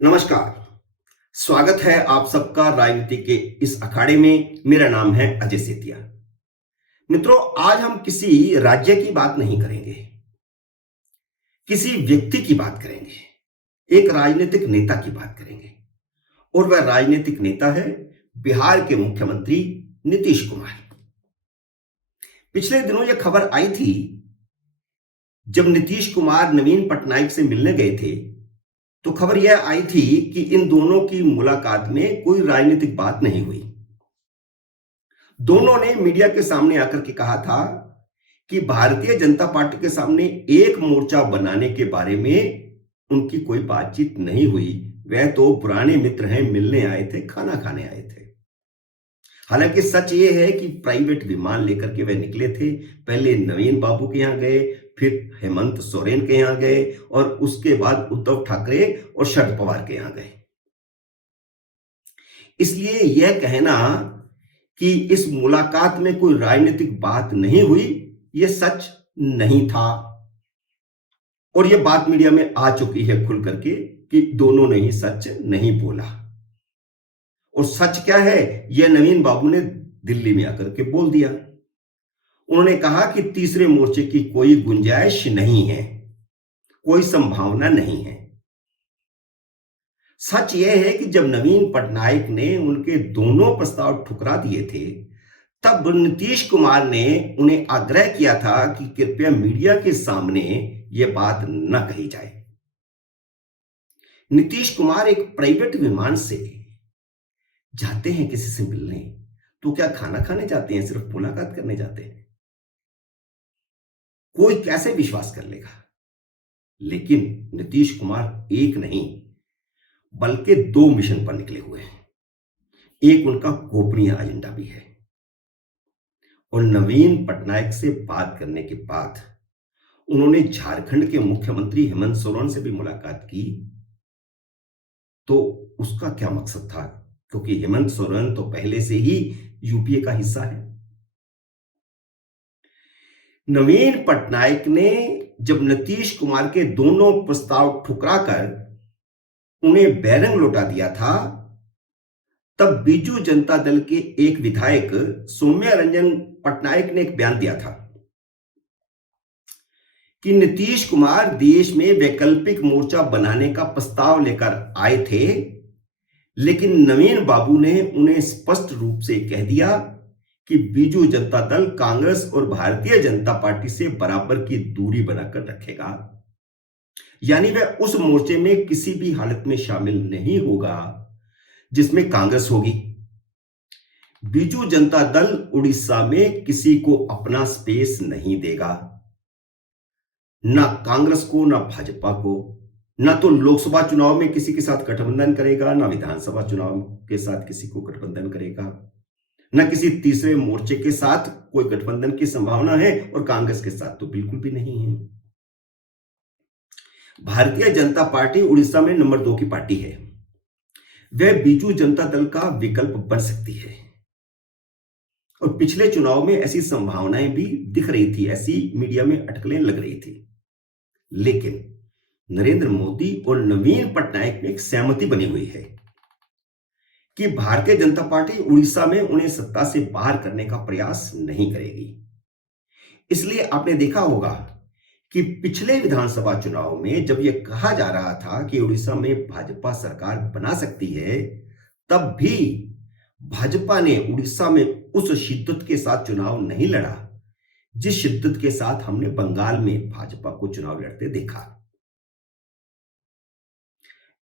नमस्कार। स्वागत है आप सबका राजनीति के इस अखाड़े में। मेरा नाम है अजय सेतिया। मित्रों, आज हम किसी राज्य की बात नहीं करेंगे, किसी व्यक्ति की बात करेंगे, एक राजनीतिक नेता की बात करेंगे। और वह राजनीतिक नेता है बिहार के मुख्यमंत्री नीतीश कुमार। पिछले दिनों यह खबर आई थी, जब नीतीश कुमार नवीन पटनायक से मिलने गए थे तो खबर यह आई थी कि इन दोनों की मुलाकात में कोई राजनीतिक बात नहीं हुई। दोनों ने मीडिया के सामने आकर के कहा था कि भारतीय जनता पार्टी के सामने एक मोर्चा बनाने के बारे में उनकी कोई बातचीत नहीं हुई। वह तो पुराने मित्र हैं, मिलने आए थे, खाना खाने आए थे। हालांकि सच ये है कि प्राइवेट विमान लेकर के वह निकले थे। पहले नवीन बाबू के यहां गए, फिर हेमंत सोरेन के यहां गए और उसके बाद उद्धव ठाकरे और शरद पवार के यहां गए। इसलिए यह कहना कि इस मुलाकात में कोई राजनीतिक बात नहीं हुई, यह सच नहीं था। और यह बात मीडिया में आ चुकी है खुल करके कि दोनों ने ही सच नहीं बोला। और सच क्या है, यह नवीन बाबू ने दिल्ली में आकर के बोल दिया। उन्होंने कहा कि तीसरे मोर्चे की कोई गुंजाइश नहीं है, कोई संभावना नहीं है। सच यह है कि जब नवीन पटनायक ने उनके दोनों प्रस्ताव ठुकरा दिए थे, तब नीतीश कुमार ने उन्हें आग्रह किया था कि कृपया मीडिया के सामने यह बात न कही जाए। नीतीश कुमार एक प्राइवेट विमान से जाते हैं किसी से मिलने, तो क्या खाना खाने जाते हैं? सिर्फ मुलाकात करने जाते हैं? कोई कैसे विश्वास कर लेगा? लेकिन नीतीश कुमार एक नहीं बल्कि दो मिशन पर निकले हुए हैं। एक उनका गोपनीय एजेंडा भी है। और नवीन पटनायक से बात करने के बाद उन्होंने झारखंड के मुख्यमंत्री हेमंत सोरेन से भी मुलाकात की। तो उसका क्या मकसद था? क्योंकि हेमंत सोरेन तो पहले से ही यूपीए का हिस्सा है। नवीन पटनायक ने जब नीतीश कुमार के दोनों प्रस्ताव ठुकरा कर उन्हें बैरंग लौटा दिया था, तब बीजू जनता दल के एक विधायक सौम्या रंजन पटनायक ने एक बयान दिया था कि नीतीश कुमार देश में वैकल्पिक मोर्चा बनाने का प्रस्ताव लेकर आए थे, लेकिन नवीन बाबू ने उन्हें स्पष्ट रूप से कह दिया कि बीजू जनता दल कांग्रेस और भारतीय जनता पार्टी से बराबर की दूरी बनाकर रखेगा। यानी वह उस मोर्चे में किसी भी हालत में शामिल नहीं होगा जिसमें कांग्रेस होगी। बीजू जनता दल उड़ीसा में किसी को अपना स्पेस नहीं देगा, ना कांग्रेस को ना भाजपा को। ना तो लोकसभा चुनाव में किसी के साथ गठबंधन करेगा, ना विधानसभा चुनाव के साथ किसी को गठबंधन करेगा, ना किसी तीसरे मोर्चे के साथ कोई गठबंधन की संभावना है, और कांग्रेस के साथ तो बिल्कुल भी नहीं है। भारतीय जनता पार्टी उड़ीसा में नंबर 2 की पार्टी है। वह बीजू जनता दल का विकल्प बन सकती है। और पिछले चुनाव में ऐसी संभावनाएं भी दिख रही थी, ऐसी मीडिया में अटकलें लग रही थी। लेकिन नरेंद्र मोदी और नवीन पटनायक में एक सहमति बनी हुई है कि भारतीय जनता पार्टी उड़ीसा में उन्हें सत्ता से बाहर करने का प्रयास नहीं करेगी। इसलिए आपने देखा होगा कि पिछले विधानसभा चुनाव में जब यह कहा जा रहा था कि उड़ीसा में भाजपा सरकार बना सकती है, तब भी भाजपा ने उड़ीसा में उस शिद्दत के साथ चुनाव नहीं लड़ा जिस शिद्दत के साथ हमने बंगाल में भाजपा को चुनाव लड़ते देखा।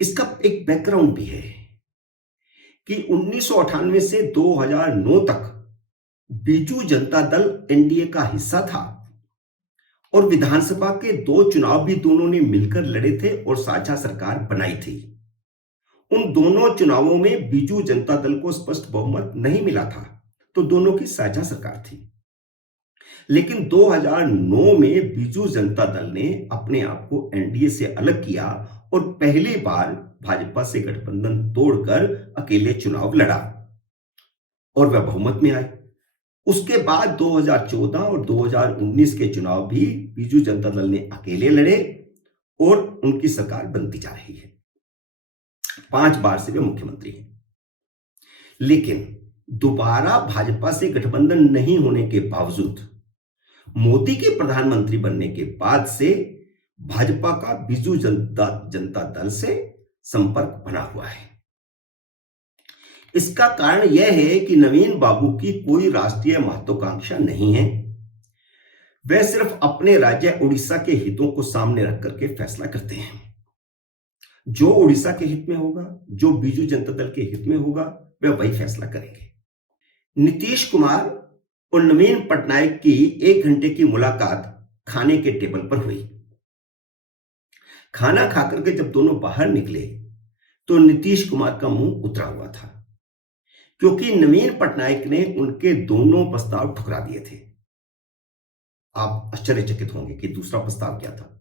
इसका एक बैकग्राउंड भी है कि 1998 से 2009 तक बीजू जनता दल एनडीए का हिस्सा था और विधानसभा के 2 चुनाव भी दोनों ने मिलकर लड़े थे और साझा सरकार बनाई थी। उन दोनों चुनावों में बीजू जनता दल को स्पष्ट बहुमत नहीं मिला था, तो दोनों की साझा सरकार थी। लेकिन 2009 में बीजू जनता दल ने अपने आप को एनडीए से अलग किया और पहली बार भाजपा से गठबंधन तोड़कर अकेले चुनाव लड़ा और वह बहुमत में आए। उसके बाद 2014 और 2019 के चुनाव भी बीजू जनता दल ने अकेले लड़े और उनकी सरकार बनती जा रही है। 5 बार से वे मुख्यमंत्री हैं। लेकिन दोबारा भाजपा से गठबंधन नहीं होने के बावजूद मोदी के प्रधानमंत्री बनने के बाद से भाजपा का बीजू जनता दल से संपर्क बना हुआ है। इसका कारण यह है कि नवीन बाबू की कोई राष्ट्रीय महत्वाकांक्षा नहीं है। वे सिर्फ अपने राज्य उड़ीसा के हितों को सामने रख करके फैसला करते हैं। जो उड़ीसा के हित में होगा, जो बीजू जनता दल के हित में होगा, वे वही फैसला करेंगे। नीतीश कुमार और नवीन पटनायक की 1 घंटे की मुलाकात खाने के टेबल पर हुई। खाना खाकर के जब दोनों बाहर निकले तो नीतीश कुमार का मुंह उतरा हुआ था, क्योंकि नवीन पटनायक ने उनके दोनों प्रस्ताव ठुकरा दिए थे। आप आश्चर्यचकित होंगे कि दूसरा प्रस्ताव क्या था।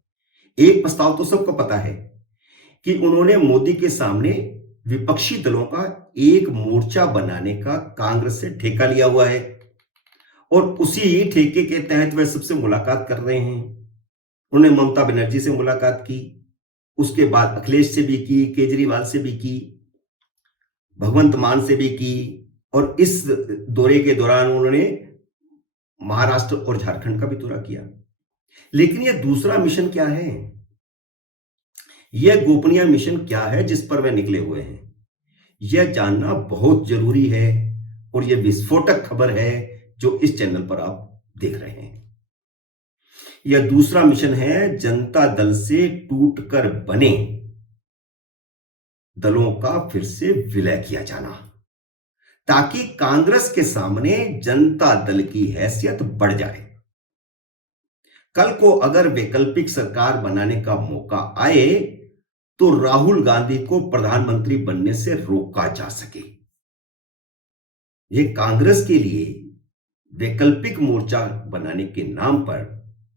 एक प्रस्ताव तो सबको पता है कि उन्होंने मोदी के सामने विपक्षी दलों का एक मोर्चा बनाने का कांग्रेस से ठेका लिया हुआ है और उसी ठेके के तहत वे सबसे मुलाकात कर रहे हैं। उन्होंने ममता बनर्जी से मुलाकात की, उसके बाद अखिलेश से भी की, केजरीवाल से भी की, भगवंत मान से भी की, और इस दौरे के दौरान उन्होंने महाराष्ट्र और झारखंड का भी दौरा किया। लेकिन यह दूसरा मिशन क्या है, यह गोपनीय मिशन क्या है जिस पर वे निकले हुए हैं, यह जानना बहुत जरूरी है। और यह विस्फोटक खबर है जो इस चैनल पर आप देख रहे हैं। यह दूसरा मिशन है जनता दल से टूटकर बने दलों का फिर से विलय किया जाना, ताकि कांग्रेस के सामने जनता दल की हैसियत बढ़ जाए। कल को अगर वैकल्पिक सरकार बनाने का मौका आए तो राहुल गांधी को प्रधानमंत्री बनने से रोका जा सके। यह कांग्रेस के लिए वैकल्पिक मोर्चा बनाने के नाम पर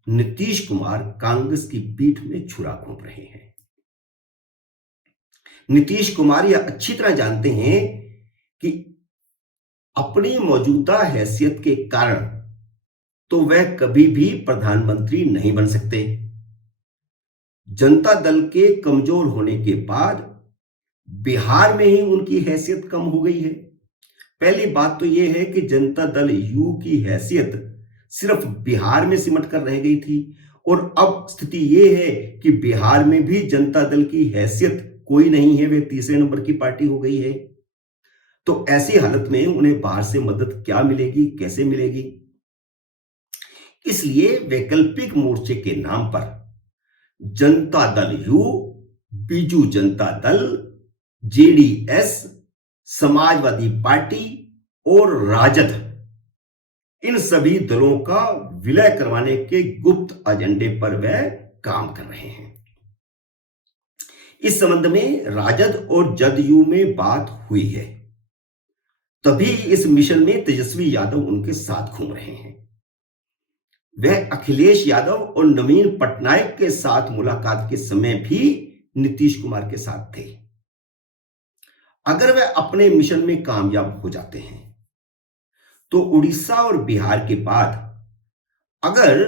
नीतीश कुमार कांग्रेस की पीठ में छुरा घोंप रहे हैं। नीतीश कुमार यह अच्छी तरह जानते हैं कि अपनी मौजूदा हैसियत के कारण तो वह कभी भी प्रधानमंत्री नहीं बन सकते। जनता दल के कमजोर होने के बाद बिहार में ही उनकी हैसियत कम हो गई है। पहली बात तो यह है कि जनता दल यू की हैसियत सिर्फ बिहार में सिमट कर रह गई थी, और अब स्थिति यह है कि बिहार में भी जनता दल की हैसियत कोई नहीं है, वे तीसरे नंबर की पार्टी हो गई है। तो ऐसी हालत में उन्हें बाहर से मदद क्या मिलेगी, कैसे मिलेगी? इसलिए वैकल्पिक मोर्चे के नाम पर Janata Dal you, Biju Janata Dal, JDS, Samajwadi party और राजद, इन सभी दलों का विलय करवाने के गुप्त एजेंडे पर वह काम कर रहे हैं। इस संबंध में राजद और जदयू में बात हुई है, तभी इस मिशन में तेजस्वी यादव उनके साथ घूम रहे हैं। वह अखिलेश यादव और नवीन पटनायक के साथ मुलाकात के समय भी नीतीश कुमार के साथ थे। अगर वह अपने मिशन में कामयाब हो जाते हैं तो उड़ीसा और बिहार के बाद अगर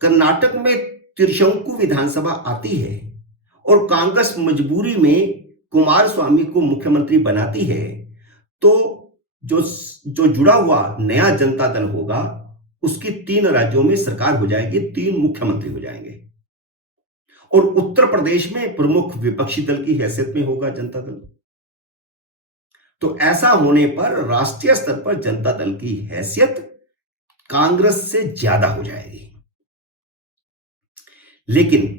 कर्नाटक में त्रिशंकु विधानसभा आती है और कांग्रेस मजबूरी में कुमारस्वामी को मुख्यमंत्री बनाती है, तो जो जुड़ा हुआ नया जनता दल होगा उसकी 3 राज्यों में सरकार हो जाएगी, 3 मुख्यमंत्री हो जाएंगे, और उत्तर प्रदेश में प्रमुख विपक्षी दल की हैसियत में होगा जनता दल। तो ऐसा होने पर राष्ट्रीय स्तर पर जनता दल की हैसियत कांग्रेस से ज्यादा हो जाएगी। लेकिन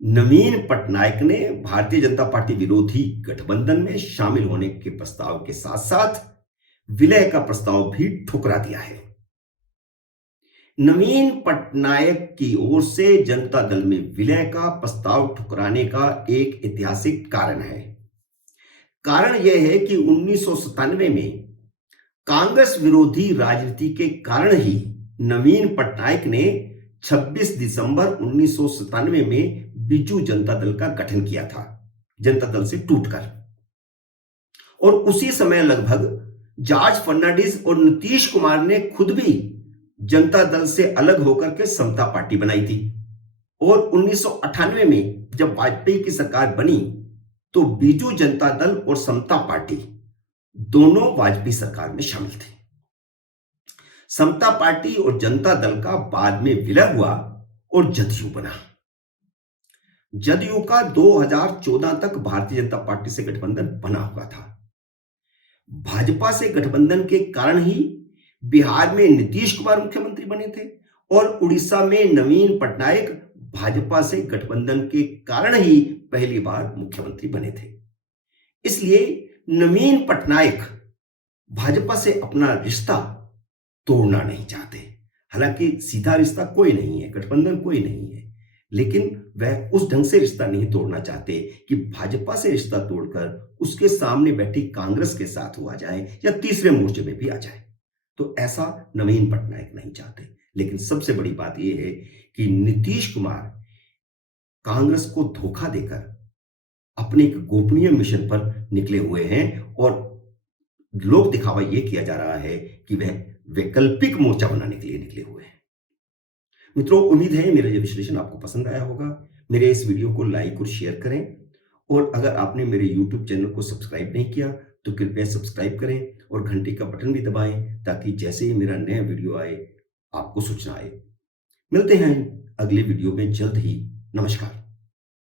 नवीन पटनायक ने भारतीय जनता पार्टी विरोधी गठबंधन में शामिल होने के प्रस्ताव के साथ साथ विलय का प्रस्ताव भी ठुकरा दिया है। नवीन पटनायक की ओर से जनता दल में विलय का प्रस्ताव ठुकराने का एक ऐतिहासिक कारण है। कारण यह है कि 1997 में कांग्रेस विरोधी राजनीति के कारण ही नवीन पटनायक ने 26 दिसंबर 1997 में बीजू जनता दल का गठन किया था, जनता दल से टूटकर। और उसी समय लगभग जॉर्ज फर्नांडिस और नीतीश कुमार ने खुद भी जनता दल से अलग होकर के समता पार्टी बनाई थी। और 1998 में जब वाजपेयी की सरकार बनी तो बीजू जनता दल और समता पार्टी दोनों वाजपेयी सरकार में शामिल थे। समता पार्टी और जनता दल का बाद में विलय हुआ और जदयू बना। जदयू का 2014 तक भारतीय जनता पार्टी से गठबंधन बना हुआ था। भाजपा से गठबंधन के कारण ही बिहार में नीतीश कुमार मुख्यमंत्री बने थे और उड़ीसा में नवीन पटनायक भाजपा से गठबंधन के कारण ही पहली बार मुख्यमंत्री बने थे। इसलिए नवीन पटनायक भाजपा से अपना रिश्ता तोड़ना नहीं चाहते। हालांकि सीधा रिश्ता कोई नहीं है, गठबंधन कोई नहीं है, लेकिन वह उस ढंग से रिश्ता नहीं तोड़ना चाहते कि भाजपा से रिश्ता तोड़कर उसके सामने बैठी कांग्रेस के साथ हुआ जाए या तीसरे मोर्चे में भी आ जाए। तो ऐसा नवीन पटनायक नहीं चाहते। लेकिन सबसे बड़ी बात यह है कि नीतीश कुमार कांग्रेस को धोखा देकर अपने एक गोपनीय मिशन पर निकले हुए हैं और लोक दिखावा यह किया जा रहा है कि वह वैकल्पिक मोर्चा बनाने के लिए निकले हुए हैं। मित्रों, उम्मीद है मेरा यह विश्लेषण आपको पसंद आया होगा। मेरे इस वीडियो को लाइक और शेयर करें और अगर आपने मेरे यूट्यूब चैनल को सब्सक्राइब नहीं किया तो कृपया सब्सक्राइब करें और घंटी का बटन भी दबाएं ताकि जैसे ही मेरा नया वीडियो आए आपको सूचना आए। मिलते हैं अगले वीडियो में जल्द ही। नमस्कार।